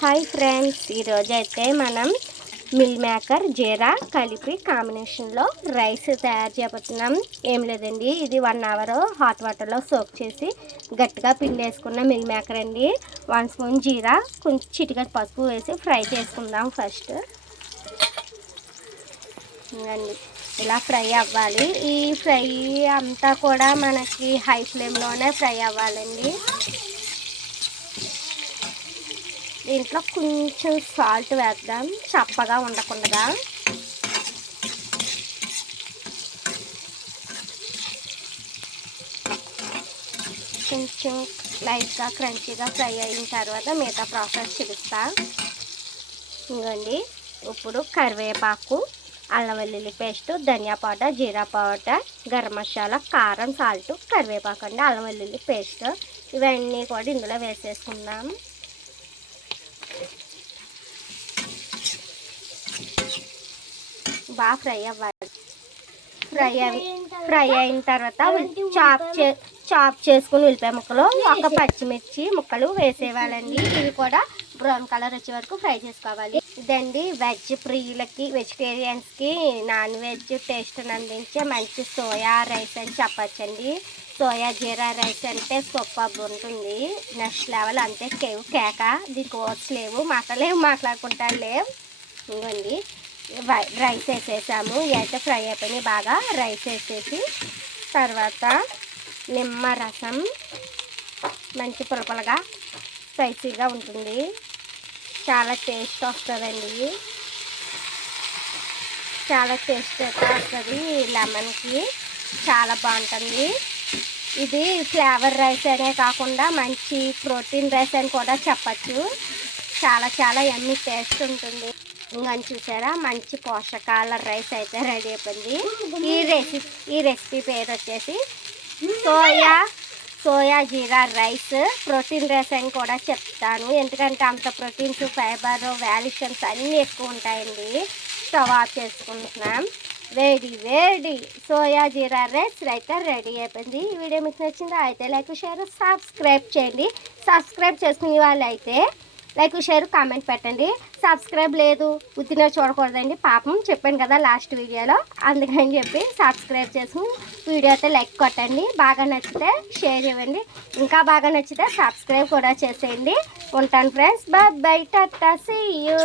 Hi friends, ఈరోజు అయితే మనం మిల్ మేకర్ జీరా కలిపి కాంబినేషన్లో రైస్ తయారు చేయబోతున్నాం. ఏం లేదండి, ఇది 1 అవర్ హాట్ వాటర్లో సోక్ చేసి గట్టిగా పిండేసుకున్న మిల్ మేకర్ అండి. 1 స్పూన్ జీరా, కొంచెం చిటికెడు పసుపు వేసి ఫ్రై చేసుకుందాం. ఫస్ట్ అండి ఇలా ఫ్రై అవ్వాలి. ఈ ఫ్రై అంతా కూడా మనకి హై ఫ్లేమ్లోనే ఫ్రై అవ్వాలండి. దీంట్లో కొంచెం సాల్ట్ వేద్దాం, చప్పగా ఉండకుండా. కొంచెం లైట్గా క్రంచీగా ఫ్రై అయిన తర్వాత మిగతా ప్రాసెస్ చూపిస్తా. ఇంకోండి, ఇప్పుడు కరివేపాకు, అల్లం వెల్లుల్లి పేస్ట్, ధనియా పౌడర్, జీరా పౌడర్, గరం మసాలా, కారం, సాల్ట్, కరివేపాకు అండి, అల్లం వెల్లుల్లి పేస్ట్ ఇవన్నీ కూడా ఇందులో వేసేసుకుందాం. బాగా ఫ్రై అవ్వాలి. ఫ్రై అయిన తర్వాత చాప్ చేసుకుని ఉల్లిపాయ ముక్కలు, ఒక పచ్చిమిర్చి ముక్కలు వేసేవాళ్ళండి. ఇవి కూడా బ్రౌన్ కలర్ వచ్చే వరకు ఫ్రై చేసుకోవాలి. ఇదండి వెజ్ ప్రియులకి, వెజిటేరియన్స్కి నాన్ వెజ్ టేస్ట్ని అందించే మంచి సోయా రైస్ అని చెప్పచ్చండి. సోయా జీరా రైస్ అంటే సూపర్ ఉంటుంది, నెక్స్ట్ లెవెల్. అంతే కేక. దీనికి ఓట్స్ లేవు, మాట్లాడుకుంటా లేవు. ఇంకోండి, రైస్ వేసేసాము. అయితే ఫ్రై అయిపోయినాయి బాగా. రైస్ వేసేసి తర్వాత నిమ్మరసం, మంచి పులపలుగా స్పైసీగా ఉంటుంది, చాలా టేస్ట్ వస్తుందండి. చాలా టేస్ట్ అయితే వస్తుంది. లెమన్కి చాలా బాగుంటుంది. ఇది ఫ్లేవర్ రైస్ అనే కాకుండా మంచి ప్రోటీన్ రైస్ అని కూడా చెప్పచ్చు. చాలా యమ్మీ టేస్ట్ ఉంటుంది. ఇంకా చూసారా, మంచి పోషకాల రైస్ అయితే రెడీ అయిపోయింది. ఈ రెసిపీ పేరు వచ్చేసి సోయా జీరా రైస్. ప్రోటీన్ రైస్ అని కూడా చెప్తాను, ఎందుకంటే అంత ప్రోటీన్స్, ఫైబర్, వాల్యుషన్స్ అన్నీ ఎక్కువ ఉంటాయండి. స్టవ్ ఆఫ్ చేసుకుంటున్నాం. వేడి సోయా జీరా రైస్ అయితే రెడీ అయిపోయింది. ఈ వీడియో మీకు నచ్చిందా అయితే లైక్, షేర్, సబ్స్క్రైబ్ చేయండి. సబ్స్క్రైబ్ చేసుకునే వాళ్ళు అయితే లైక్, షేర్, కామెంట్ పెట్టండి. సబ్స్క్రైబ్ లేదు, ఉత్తిన చూడకూడదండి. పాపం చెప్పాను కదా లాస్ట్ వీడియోలో, అందుకని చెప్పి సబ్స్క్రైబ్ చేసుకుని వీడియో అయితే లైక్ కొట్టండి. బాగా నచ్చితే షేర్ ఇవ్వండి, ఇంకా బాగా నచ్చితే సబ్స్క్రైబ్ కూడా చేసేయండి. ఉంటాను friends, bye, tata, see you.